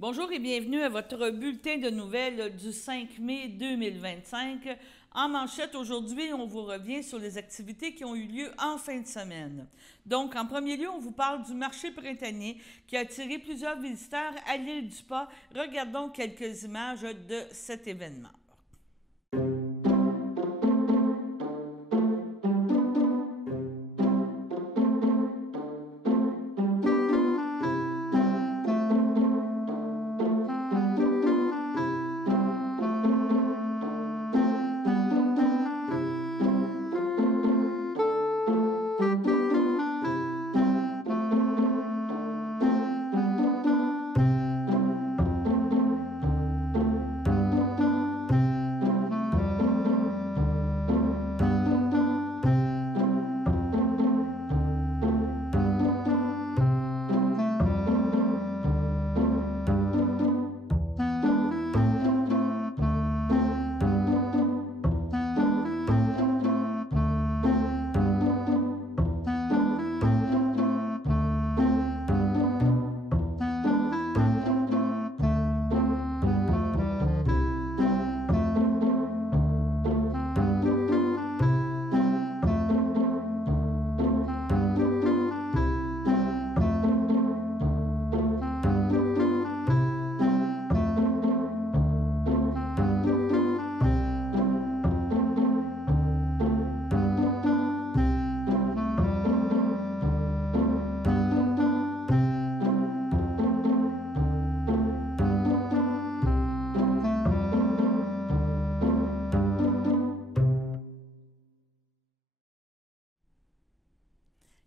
Bonjour et bienvenue à votre bulletin de nouvelles du 5 mai 2025. En manchette, aujourd'hui, on vous revient sur les activités qui ont eu lieu en fin de semaine. Donc, en premier lieu, on vous parle du marché printanier qui a attiré plusieurs visiteurs à l'île du Pas. Regardons quelques images de cet événement.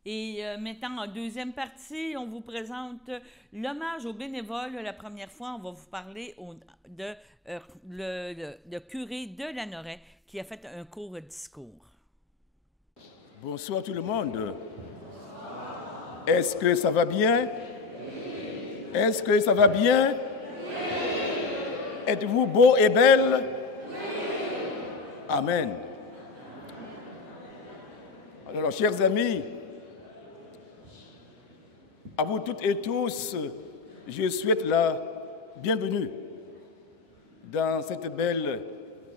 Et maintenant, en deuxième partie, on vous présente l'hommage aux bénévoles. La première fois, on va vous parler de le curé de Lanoraie qui a fait un court discours. Bonsoir tout le monde. Est-ce que ça va bien? Est-ce que ça va bien? Êtes-vous beaux et belles? Amen. Alors, chers amis, à vous toutes et tous, je souhaite la bienvenue dans cette belle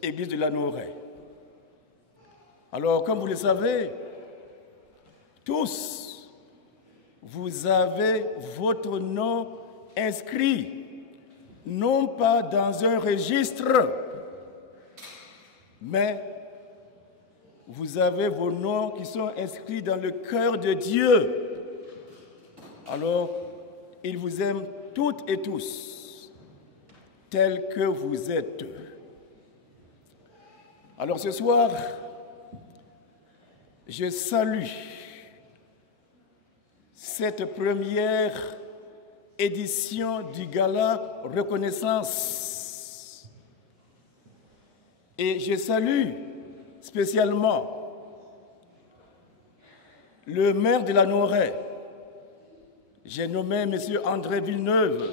église de Lanoraie. Alors, comme vous le savez, tous, vous avez votre nom inscrit, non pas dans un registre, mais vous avez vos noms qui sont inscrits dans le cœur de Dieu. Alors, il vous aime toutes et tous, tels que vous êtes. Alors ce soir, je salue cette première édition du Gala Reconnaissance. Et je salue spécialement le maire de Lanoraie. J'ai nommé M. André Villeneuve,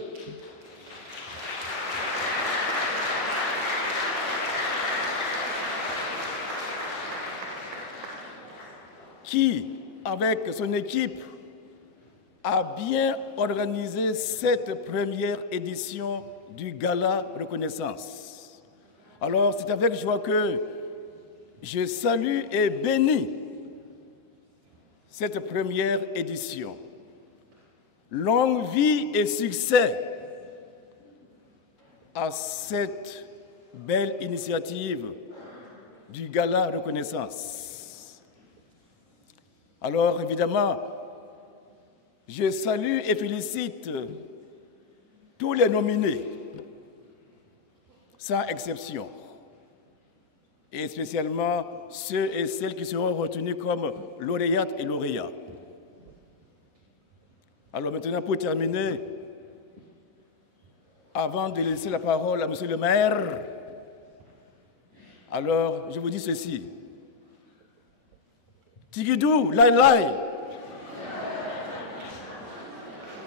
qui, avec son équipe, a bien organisé cette première édition du Gala Reconnaissance. Alors, c'est avec joie que je salue et bénis cette première édition. Longue vie et succès à cette belle initiative du Gala Reconnaissance. Alors, évidemment, je salue et félicite tous les nominés, sans exception, et spécialement ceux et celles qui seront retenus comme lauréates et lauréats. Alors maintenant, pour terminer, avant de laisser la parole à Monsieur le maire, alors je vous dis ceci. Tigidou, lai lai.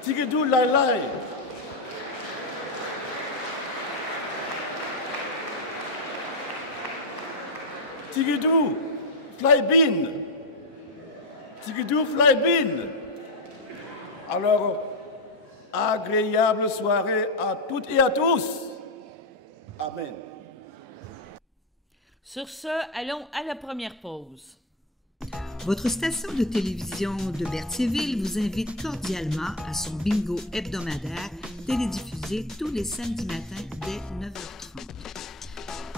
Tigidou, lai lai. Tigidou, fly bin. Tigidou, fly bin. Alors, agréable soirée à toutes et à tous. Amen. Sur ce, allons à la première pause. Votre station de télévision de Berthierville vous invite cordialement à son bingo hebdomadaire télédiffusé tous les samedis matins dès 9h30.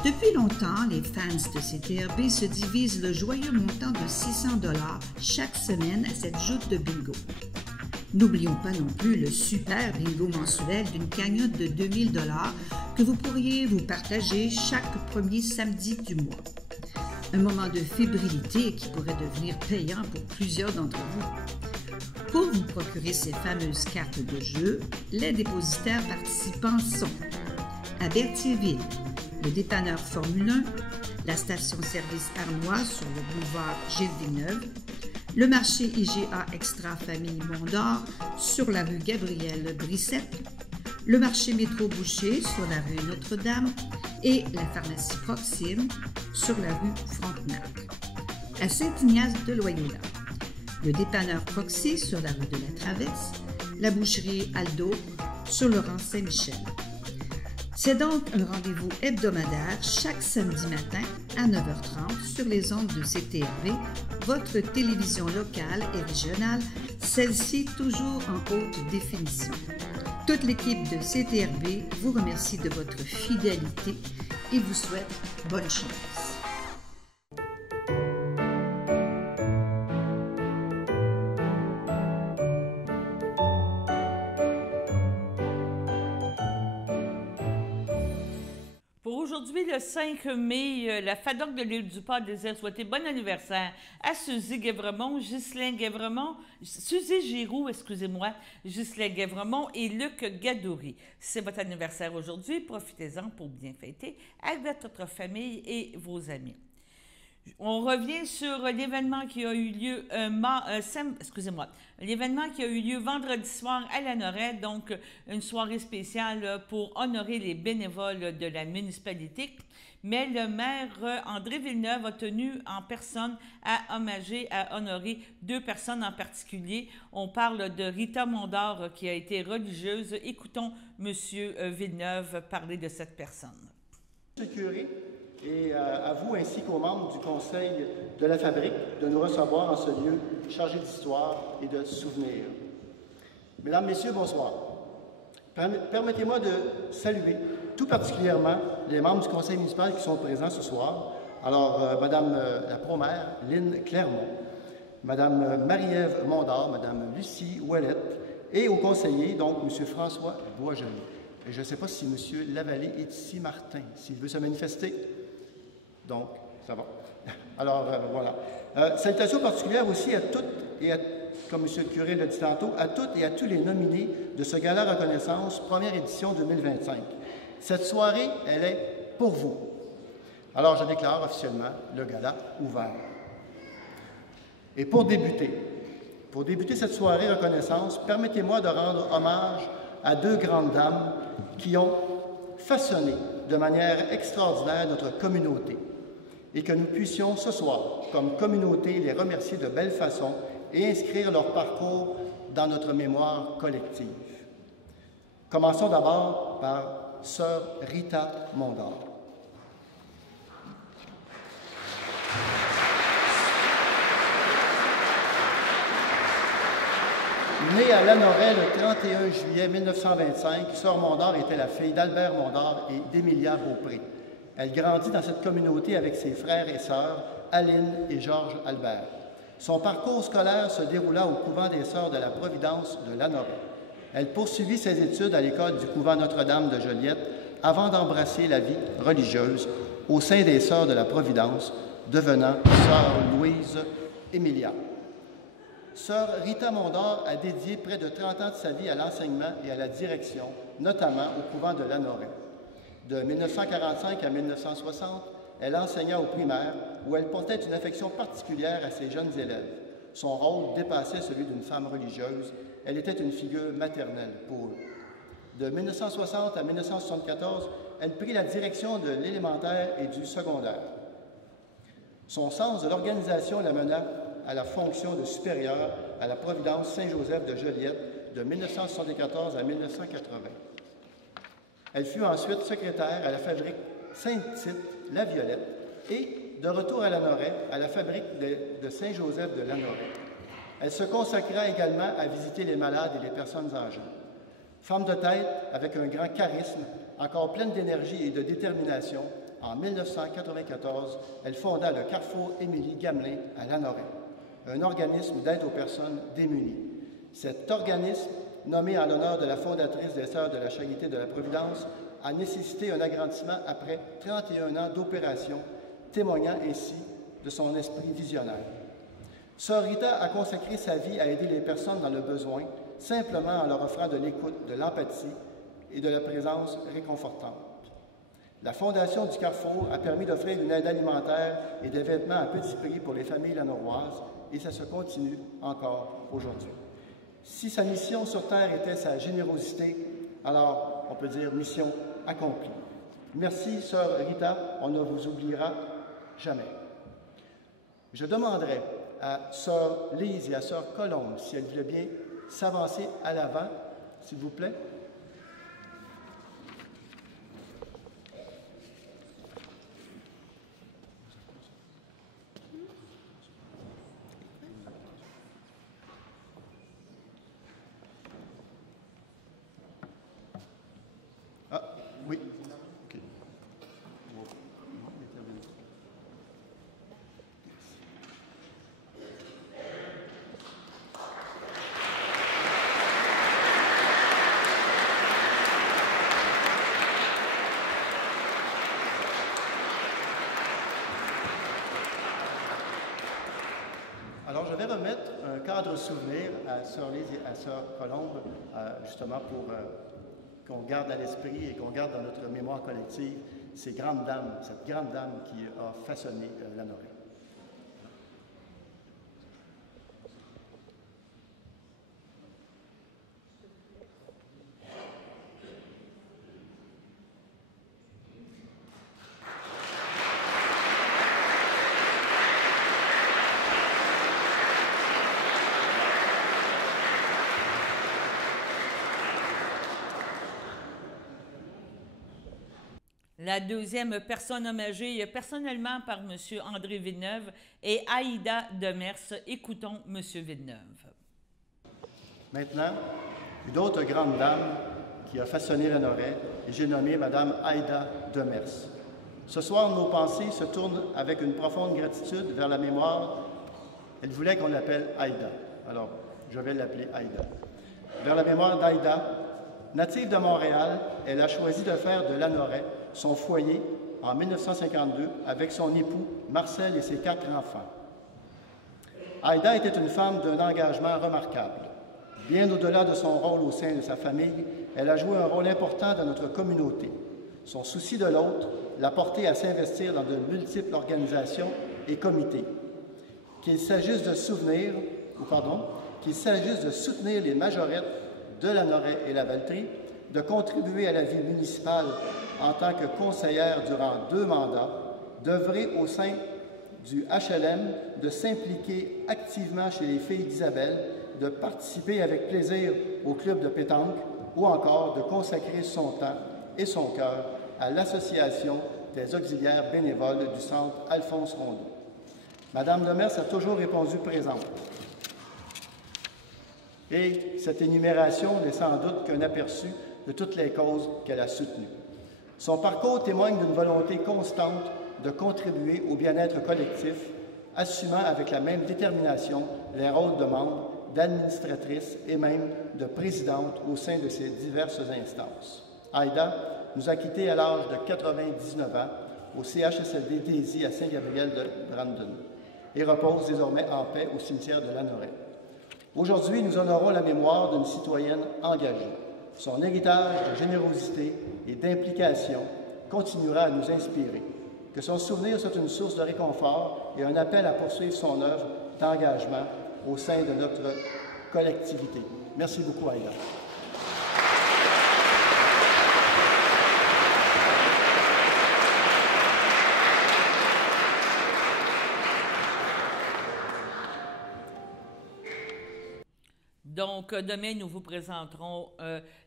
Depuis longtemps, les fans de CTRB se divisent le joyeux montant de 600 $ chaque semaine à cette joute de bingo. N'oublions pas non plus le super bingo mensuel d'une cagnotte de 2000 $ que vous pourriez vous partager chaque premier samedi du mois. Un moment de fébrilité qui pourrait devenir payant pour plusieurs d'entre vous. Pour vous procurer ces fameuses cartes de jeu, les dépositaires participants sont à Berthierville, le dépanneur Formule 1, la station-service Arnois sur le boulevard Gilles Villeneuve, le marché IGA Extra Famille Mont-d'Or sur la rue Gabrielle Brissette, le marché Métro Boucher sur la rue Notre-Dame et la pharmacie Proxime sur la rue Frontenac. À Saint-Ignace de Loyola, le dépanneur Proxy sur la rue de la Traverse, la boucherie Aldo sur le rang Saint-Michel. C'est donc un rendez-vous hebdomadaire chaque samedi matin à 9h30 sur les ondes de CTRB, votre télévision locale et régionale, celle-ci toujours en haute définition. Toute l'équipe de CTRB vous remercie de votre fidélité et vous souhaite bonne chance. Aujourd'hui, le 5 mai, la FADOC de l'île du Port désire souhaiter bon anniversaire à Suzy Guévremont, Ghislain Guévremont, Suzy Giroux, excusez-moi, Ghislain Guévremont et Luc Gadouri. C'est votre anniversaire aujourd'hui, profitez-en pour bien fêter avec votre famille et vos amis. On revient sur l'événement qui a eu lieu l'événement qui a eu lieu vendredi soir à Lanoret, donc une soirée spéciale pour honorer les bénévoles de la municipalité. Mais le maire André Villeneuve a tenu en personne à honorer deux personnes en particulier. On parle de Rita Mondor qui a été religieuse. Écoutons M. Villeneuve parler de cette personne. Monsieur le curé, et à vous ainsi qu'aux membres du Conseil de la Fabrique de nous recevoir en ce lieu chargé d'histoire et de souvenirs. Mesdames, Messieurs, bonsoir. Permettez-moi de saluer tout particulièrement les membres du Conseil municipal qui sont présents ce soir. Alors, Madame la Pro-Maire, Lynne Clermont, Madame Marie-Ève Mondor, Madame Lucie Ouellette et aux conseillers, donc M. François Boisjoli. Et je ne sais pas si M. Lavallée est ici, Martin, s'il veut se manifester. Donc, ça va. Alors, voilà. Salutations particulières aussi à toutes et à, comme M. le curé l'a dit tantôt, à toutes et à tous les nominés de ce gala reconnaissance, première édition 2025. Cette soirée, elle est pour vous. Alors, je déclare officiellement le gala ouvert. Et pour débuter cette soirée reconnaissance, permettez-moi de rendre hommage à deux grandes dames qui ont façonné de manière extraordinaire notre communauté et que nous puissions ce soir, comme communauté, les remercier de belle façon et inscrire leur parcours dans notre mémoire collective. Commençons d'abord par Sœur Rita Mondor. Née à Lanoret le 31 juillet 1925, Sœur Mondor était la fille d'Albert Mondor et d'Émilia Beaupré. Elle grandit dans cette communauté avec ses frères et sœurs, Aline et Georges Albert. Son parcours scolaire se déroula au couvent des Sœurs de la Providence de Lanoret. Elle poursuivit ses études à l'école du couvent Notre-Dame de Joliette avant d'embrasser la vie religieuse au sein des Sœurs de la Providence, devenant Sœur Louise Émilia. Sœur Rita Mondor a dédié près de 30 ans de sa vie à l'enseignement et à la direction, notamment au couvent de Lanoret. De 1945 à 1960, elle enseigna au primaire, où elle portait une affection particulière à ses jeunes élèves. Son rôle dépassait celui d'une femme religieuse. Elle était une figure maternelle pour eux. De 1960 à 1974, elle prit la direction de l'élémentaire et du secondaire. Son sens de l'organisation l'amena à la fonction de supérieure à la Providence Saint-Joseph de Joliette, de 1974 à 1980. Elle fut ensuite secrétaire à la fabrique Sainte-Tite-La Violette et, de retour à Lanoraie, à la fabrique de Saint-Joseph de Lanoraie. Elle se consacra également à visiter les malades et les personnes âgées. Femme de tête avec un grand charisme, encore pleine d'énergie et de détermination, en 1994, elle fonda le Carrefour Émilie Gamelin à Lanoraie, un organisme d'aide aux personnes démunies. Cet organisme, nommé en l'honneur de la fondatrice des Sœurs de la Charité de la Providence, a nécessité un agrandissement après 31 ans d'opération, témoignant ainsi de son esprit visionnaire. Sœur Rita a consacré sa vie à aider les personnes dans le besoin, simplement en leur offrant de l'écoute, de l'empathie et de la présence réconfortante. La Fondation du Carrefour a permis d'offrir une aide alimentaire et des vêtements à petit prix pour les familles lanoroises, et ça se continue encore aujourd'hui. Si sa mission sur Terre était sa générosité, alors on peut dire mission accomplie. Merci, Sœur Rita, on ne vous oubliera jamais. Je demanderai à Sœur Lise et à Sœur Colombe si elles voulaient bien s'avancer à l'avant, s'il vous plaît. Ah, oui. OK. Alors, je vais remettre un cadre souvenir à Sœur Lise et à Sœur Colombe, justement pour qu'on garde à l'esprit et qu'on garde dans notre mémoire collective ces grandes dames, cette grande dame qui a façonné Lanoraie. La deuxième personne hommagée personnellement par M. André Villeneuve est Aïda Demers. Écoutons M. Villeneuve. Maintenant, une autre grande dame qui a façonné Lanoraie, et j'ai nommé Mme Aïda Demers. Ce soir, nos pensées se tournent avec une profonde gratitude vers la mémoire. Elle voulait qu'on l'appelle Aïda, alors je vais l'appeler Aïda. Vers la mémoire d'Aïda, native de Montréal, elle a choisi de faire de Lanoraie son foyer en 1952 avec son époux Marcel et ses 4 enfants. Aïda était une femme d'un engagement remarquable. Bien au-delà de son rôle au sein de sa famille, elle a joué un rôle important dans notre communauté. Son souci de l'autre l'a porté à s'investir dans de multiples organisations et comités. Qu'il s'agisse de soutenir les majorettes de Lanoraie et la Valtrie, de contribuer à la vie municipale en tant que conseillère durant 2 mandats, d'œuvrer au sein du HLM, de s'impliquer activement chez les filles d'Isabelle, de participer avec plaisir au club de pétanque ou encore de consacrer son temps et son cœur à l'Association des auxiliaires bénévoles du Centre Alphonse Rondeau. Madame Demers a toujours répondu présente. Et cette énumération n'est sans doute qu'un aperçu de toutes les causes qu'elle a soutenues. Son parcours témoigne d'une volonté constante de contribuer au bien-être collectif, assumant avec la même détermination les rôles de membre, d'administratrice et même de présidente au sein de ces diverses instances. Aïda nous a quittés à l'âge de 99 ans au CHSLD Daisy à Saint-Gabriel de Brandon et repose désormais en paix au cimetière de Lanoraie. Aujourd'hui, nous honorons la mémoire d'une citoyenne engagée. Son héritage de générosité et d'implication continuera à nous inspirer. Que son souvenir soit une source de réconfort et un appel à poursuivre son œuvre d'engagement au sein de notre collectivité. Merci beaucoup, Aïda. Donc, demain, nous vous présenterons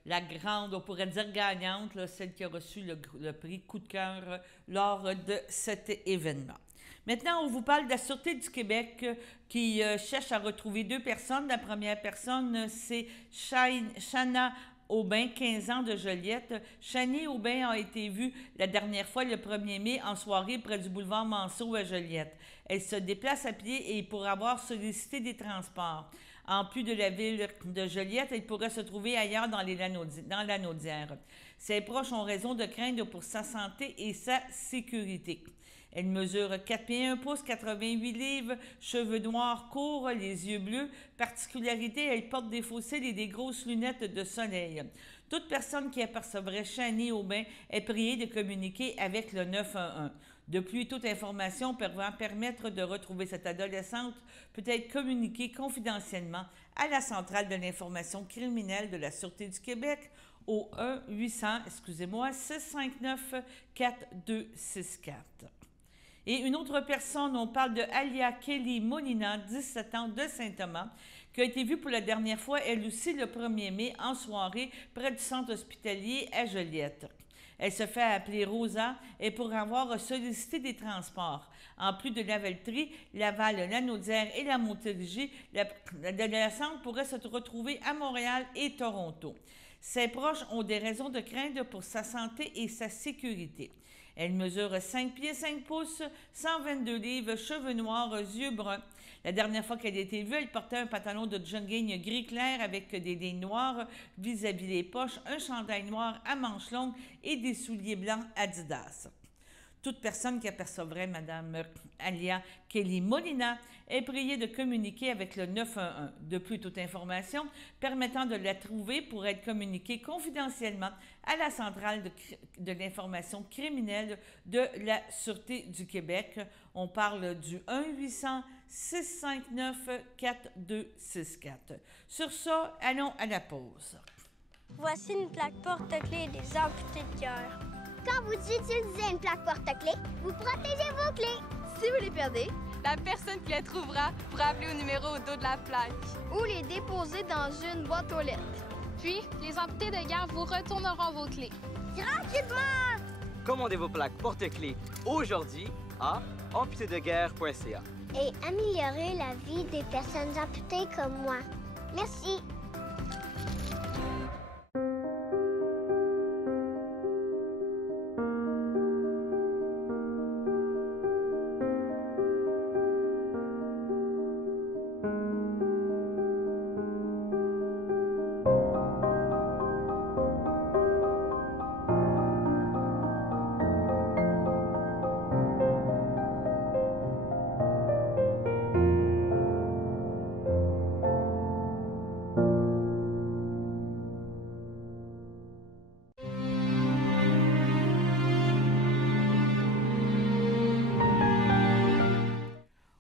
la grande, on pourrait dire gagnante, là, celle qui a reçu le prix coup de cœur lors de cet événement. Maintenant, on vous parle de la Sûreté du Québec qui cherche à retrouver 2 personnes. La première personne, c'est Shanna Aubin, 15 ans, de Joliette. Shani Aubin a été vue la dernière fois le 1er mai en soirée près du boulevard Manceau à Joliette. Elle se déplace à pied et pour avoir sollicité des transports. En plus de la ville de Joliette, elle pourrait se trouver ailleurs dans l'Anaudière. Ses proches ont raison de craindre pour sa santé et sa sécurité. Elle mesure 4 pieds 1 pouce, 88 livres, cheveux noirs courts, les yeux bleus. Particularité, elle porte des faux cils et des grosses lunettes de soleil. Toute personne qui apercevrait Shani Aubin est priée de communiquer avec le 911. De plus, toute information pouvant permettre de retrouver cette adolescente peut être communiquée confidentiellement à la centrale de l'information criminelle de la Sûreté du Québec au 1-800-4264. Et une autre personne, on parle de Alia Kelly Molina, 17 ans, de Saint-Thomas, qui a été vue pour la dernière fois, elle aussi, le 1er mai, en soirée, près du centre hospitalier à Joliette. Elle se fait appeler Rosa et pour avoir sollicité des transports. En plus de Lavaltrie, Laval, Lanaudière et la Montérégie, l'adolescente pourrait se retrouver à Montréal et Toronto. Ses proches ont des raisons de craindre pour sa santé et sa sécurité. Elle mesure 5 pieds 5 pouces, 122 livres, cheveux noirs, yeux bruns. La dernière fois qu'elle a été vue, elle portait un pantalon de jogging gris clair avec des lignes noires vis-à-vis les poches, un chandail noir à manches longues et des souliers blancs Adidas. Toute personne qui apercevrait Mme Alia Kelly Molina est priée de communiquer avec le 911. De plus, toute information permettant de la trouver pourrait être communiquée confidentiellement à la centrale de l'information criminelle de la Sûreté du Québec. On parle du 1-800-659-4264. Sur ça, allons à la pause. Voici une plaque porte-clés des amputés de cœur. Quand vous utilisez une plaque porte-clés, vous protégez vos clés. Si vous les perdez, la personne qui les trouvera pourra appeler au numéro au dos de la plaque. Ou les déposer dans une boîte aux lettres. Puis, les amputés de guerre vous retourneront vos clés. Gratuitement! Commandez vos plaques porte-clés aujourd'hui à amputédeguerre.ca. Et améliorez la vie des personnes amputées comme moi. Merci.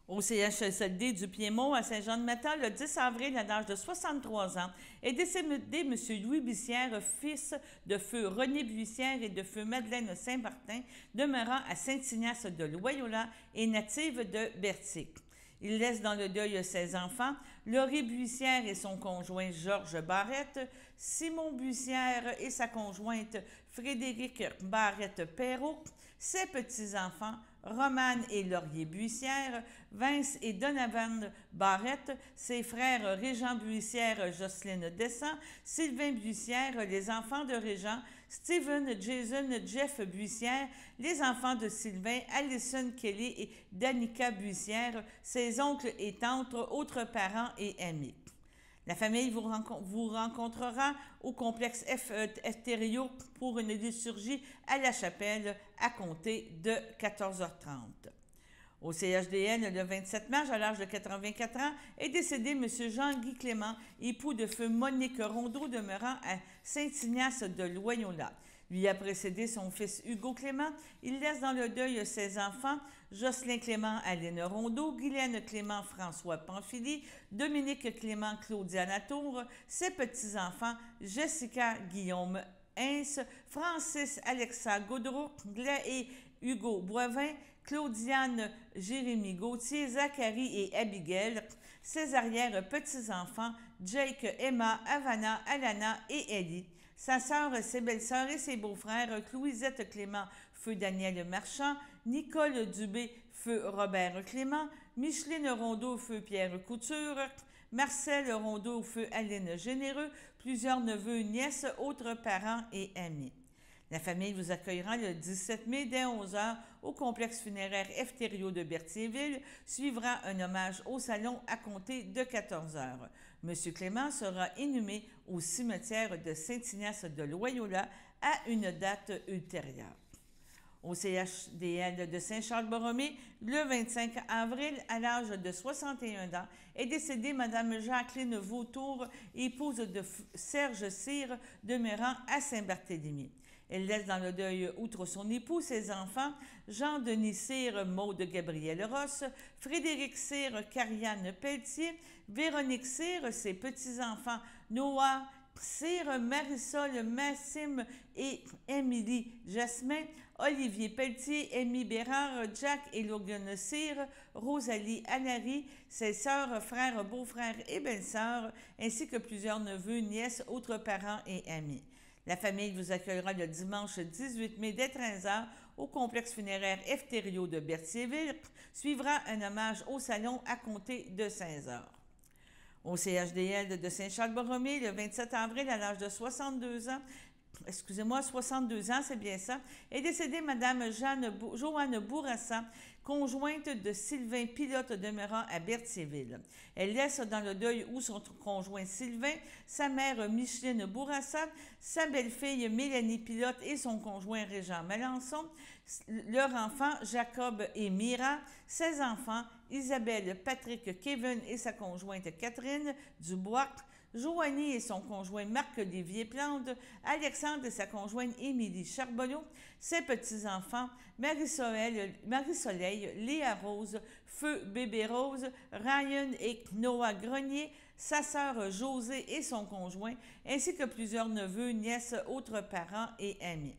Au CHSLD du Piémont à Saint-Jean-de-Matane, le 10 avril, à l'âge de 63 ans, est décédé M. Louis Buissière, fils de feu René Buissière et de feu Madeleine Saint-Martin, demeurant à Saint-Ignace de Loyola et native de Berthier. Il laisse dans le deuil ses enfants, Laurie Buissière et son conjoint Georges Barrette, Simon Buissière et sa conjointe Frédéric Barrette-Perrault, ses petits-enfants Romane et Laurier Buissière, Vince et Donovan Barrette, ses frères Régent Buissière, Jocelyne Descamps, Sylvain Buissière, les enfants de Régent, Stephen, Jason, Jeff Buissière, les enfants de Sylvain, Alison Kelly et Danica Buissière, ses oncles et tantes, autres parents et amis. La famille vous rencontrera au complexe F-Thériault pour une liturgie à la chapelle à compter de 14h30. Au CHDN, le 27 mars, à l'âge de 84 ans, est décédé M. Jean-Guy Clément, époux de feu Monique Rondeau, demeurant à Saint-Ignace de Loyola. Lui a précédé son fils Hugo Clément. Il laisse dans le deuil ses enfants, Jocelyn Clément, Aline Rondeau, Guylaine Clément, François Pamphili, Dominique Clément, Claudia Latour, ses petits-enfants, Jessica Guillaume Hens, Francis Alexa Gaudreau, et Hugo Boivin, Claudiane Jérémy Gauthier, Zachary et Abigail, ses arrière-petits-enfants, Jake, Emma, Havana, Alana et Ellie, sa sœur, ses belles-sœurs et ses beaux-frères, Louisette Clément, feu Daniel Marchand, Nicole Dubé, feu Robert Clément, Micheline Rondeau, feu Pierre Couture, Marcel Rondeau, feu Aline Généreux, plusieurs neveux, nièces, autres parents et amis. La famille vous accueillera le 17 mai dès 11h au complexe funéraire Efterio de Berthierville. Suivra un hommage au salon à compter de 14h. M. Clément sera inhumé au cimetière de Saint-Ignace de Loyola à une date ultérieure. Au CHDL de Saint-Charles-Borromée, le 25 avril, à l'âge de 61 ans, est décédée Mme Jacqueline Vautour, épouse de Serge Cyr, demeurant à Saint-Barthélemy. Elle laisse dans le deuil, outre son époux, ses enfants, Jean-Denis Cyr, Maude Gabrielle Rosse, Frédéric Cyr, Carianne Pelletier, Véronique Cyr, ses petits-enfants, Noah Cyr, Marisol, Maxime et Émilie Jasmin, Olivier Pelletier, Amy Bérard, Jack et Logan Cyr, Rosalie Allary, ses sœurs, frères, beaux-frères et belles-sœurs, ainsi que plusieurs neveux, nièces, autres parents et amis. La famille vous accueillera le dimanche 18 mai dès 13h au complexe funéraire Efterio de Berthierville. Suivra un hommage au salon à compter de 16h. Au CHDL de Saint-Charles-Borromée, le 27 avril, à l'âge de 62 ans, c'est bien ça, est décédée Mme Joanne Bourassa, conjointe de Sylvain Pilote demeurant à Berthierville. Elle laisse dans le deuil où son conjoint Sylvain, sa mère Micheline Bourassa, sa belle-fille Mélanie Pilote et son conjoint Régent Melançon, leurs enfants Jacob et Mira, ses enfants Isabelle, Patrick, Kevin et sa conjointe Catherine Dubois, Joanie et son conjoint Marc-Olivier Plante, Alexandre et sa conjointe Émilie Charbonneau, ses petits-enfants Marie-Soleil, Léa Rose, Feu Bébé Rose, Ryan et Noah Grenier, sa sœur Josée et son conjoint, ainsi que plusieurs neveux, nièces, autres parents et amis.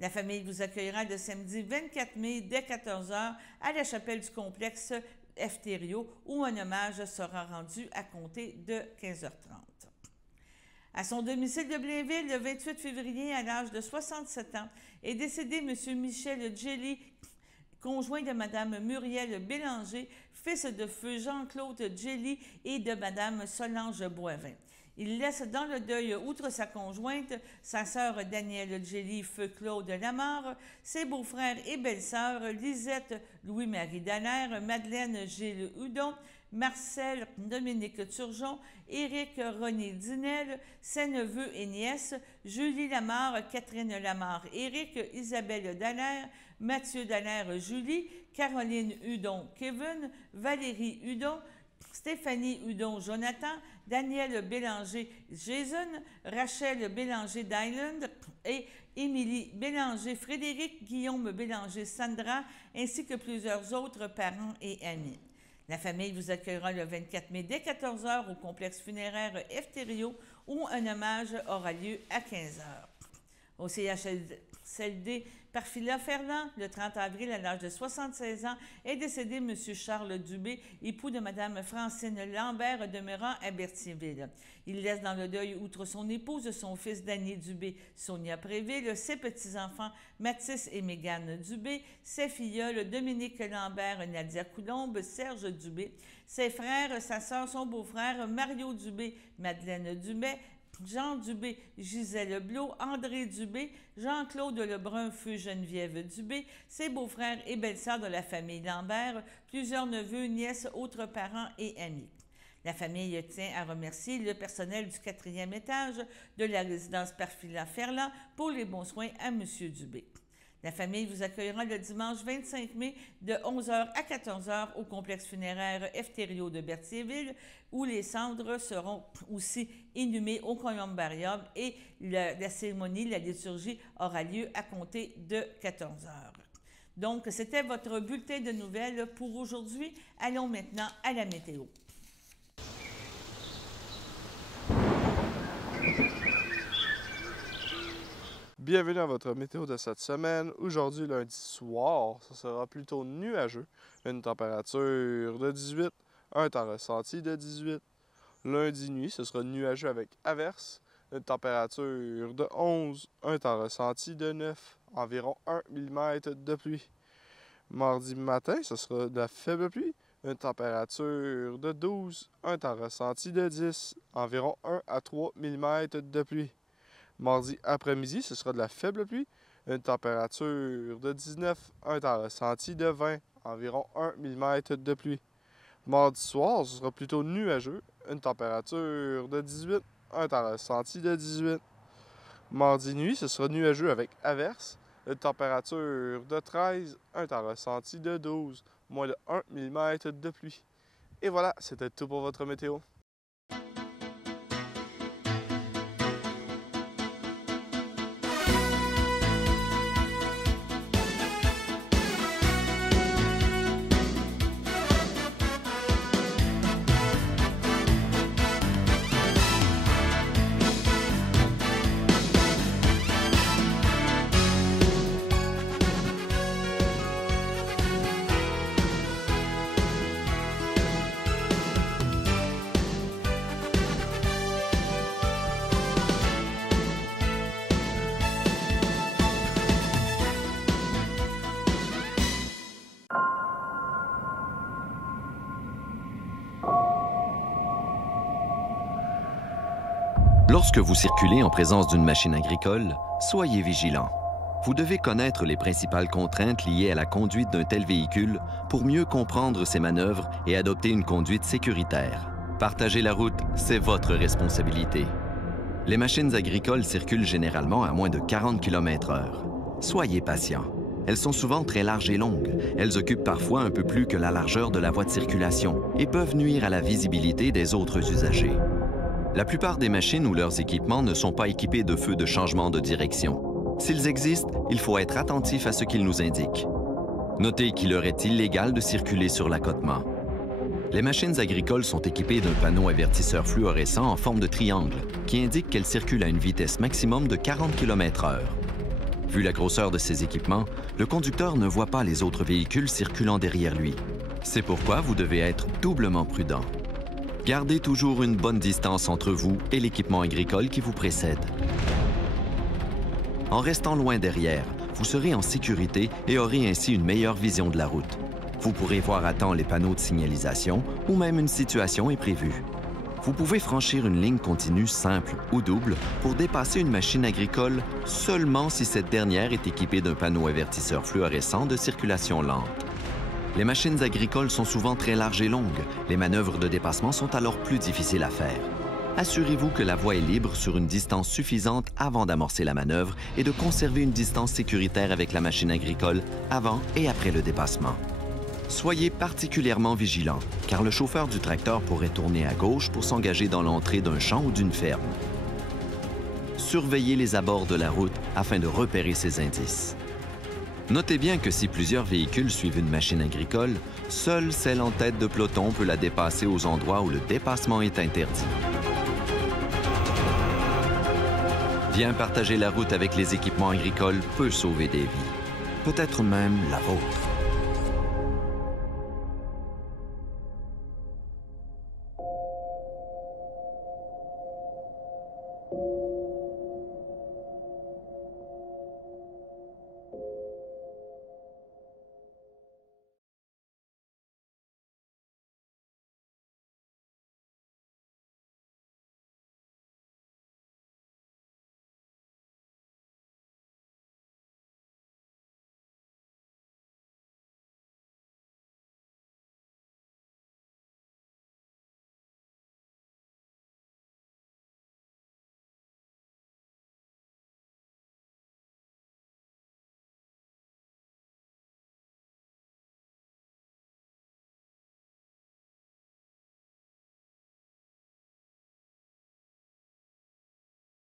La famille vous accueillera le samedi 24 mai dès 14h à la chapelle du complexe Efterio, où un hommage sera rendu à compter de 15h30. À son domicile de Blainville, le 28 février, à l'âge de 67 ans, est décédé M. Michel Djelly, conjoint de Mme Muriel Bélanger, fils de feu Jean-Claude Djelly et de Mme Solange Boivin. Il laisse dans le deuil, outre sa conjointe, sa sœur Danielle Djelly, feu Claude Lamarre, ses beaux-frères et belles-sœurs Lisette Louis-Marie Dallaire, Madeleine Gilles Hudon, Marcel Dominique Turgeon, Éric René Dinel, ses neveux et nièces, Julie Lamarre, Catherine Lamarre, Éric, Isabelle Dallaire, Mathieu Dallaire, Julie, Caroline Hudon, Kevin, Valérie Hudon, Stéphanie Hudon, Jonathan, Daniel Bélanger, Jason, Rachel Bélanger d'Island et Émilie Bélanger, Frédéric Guillaume Bélanger, Sandra, ainsi que plusieurs autres parents et amis. La famille vous accueillera le 24 mai dès 14h au complexe funéraire Efterio, où un hommage aura lieu à 15h. Au CHSLD Parfila-Ferland, le 30 avril, à l'âge de 76 ans, est décédé M. Charles Dubé, époux de Mme Francine Lambert, demeurant à Berthierville. Il laisse dans le deuil, outre son épouse, son fils Danny Dubé, Sonia Préville, ses petits-enfants Mathis et Mégane Dubé, ses filleuls Dominique Lambert, Nadia Coulombe, Serge Dubé, ses frères, sa sœur, son beau-frère Mario Dubé, Madeleine Dumais, Jean Dubé, Gisèle Blot, André Dubé, Jean-Claude Lebrun, feu Geneviève Dubé, ses beaux-frères et belles-sœurs de la famille Lambert, plusieurs neveux, nièces, autres parents et amis. La famille tient à remercier le personnel du 4e étage de la résidence Parfila-Ferland pour les bons soins à M. Dubé. La famille vous accueillera le dimanche 25 mai de 11h à 14h au complexe funéraire Efterio de Berthierville, où les cendres seront aussi inhumées au columbarium et la cérémonie, la liturgie aura lieu à compter de 14h. Donc, c'était votre bulletin de nouvelles pour aujourd'hui. Allons maintenant à la météo. Bienvenue à votre météo de cette semaine. Aujourd'hui, lundi soir, ça sera plutôt nuageux. Une température de 18, un temps ressenti de 18. Lundi nuit, ce sera nuageux avec averse, une température de 11, un temps ressenti de 9, environ 1 mm de pluie. Mardi matin, ce sera de la faible pluie, une température de 12, un temps ressenti de 10, environ 1 à 3 mm de pluie. Mardi après-midi, ce sera de la faible pluie, une température de 19, un temps ressenti de 20, environ 1 mm de pluie. Mardi soir, ce sera plutôt nuageux, une température de 18, un temps ressenti de 18. Mardi nuit, ce sera nuageux avec averse, une température de 13, un temps ressenti de 12, moins de 1 mm de pluie. Et voilà, c'était tout pour votre météo. Lorsque vous circulez en présence d'une machine agricole, soyez vigilant. Vous devez connaître les principales contraintes liées à la conduite d'un tel véhicule pour mieux comprendre ses manœuvres et adopter une conduite sécuritaire. Partager la route, c'est votre responsabilité. Les machines agricoles circulent généralement à moins de 40 km/h. Soyez patient. Elles sont souvent très larges et longues. Elles occupent parfois un peu plus que la largeur de la voie de circulation et peuvent nuire à la visibilité des autres usagers. La plupart des machines ou leurs équipements ne sont pas équipés de feux de changement de direction. S'ils existent, il faut être attentif à ce qu'ils nous indiquent. Notez qu'il leur est illégal de circuler sur l'accotement. Les machines agricoles sont équipées d'un panneau avertisseur fluorescent en forme de triangle qui indique qu'elles circulent à une vitesse maximum de 40 km/h. Vu la grosseur de ces équipements, le conducteur ne voit pas les autres véhicules circulant derrière lui. C'est pourquoi vous devez être doublement prudent. Gardez toujours une bonne distance entre vous et l'équipement agricole qui vous précède. En restant loin derrière, vous serez en sécurité et aurez ainsi une meilleure vision de la route. Vous pourrez voir à temps les panneaux de signalisation ou même une situation imprévue. Vous pouvez franchir une ligne continue simple ou double pour dépasser une machine agricole seulement si cette dernière est équipée d'un panneau avertisseur fluorescent de circulation lente. Les machines agricoles sont souvent très larges et longues. Les manœuvres de dépassement sont alors plus difficiles à faire. Assurez-vous que la voie est libre sur une distance suffisante avant d'amorcer la manœuvre et de conserver une distance sécuritaire avec la machine agricole avant et après le dépassement. Soyez particulièrement vigilant, car le chauffeur du tracteur pourrait tourner à gauche pour s'engager dans l'entrée d'un champ ou d'une ferme. Surveillez les abords de la route afin de repérer ces indices. Notez bien que si plusieurs véhicules suivent une machine agricole, seule celle en tête de peloton peut la dépasser aux endroits où le dépassement est interdit. Bien partager la route avec les équipements agricoles peut sauver des vies, peut-être même la vôtre.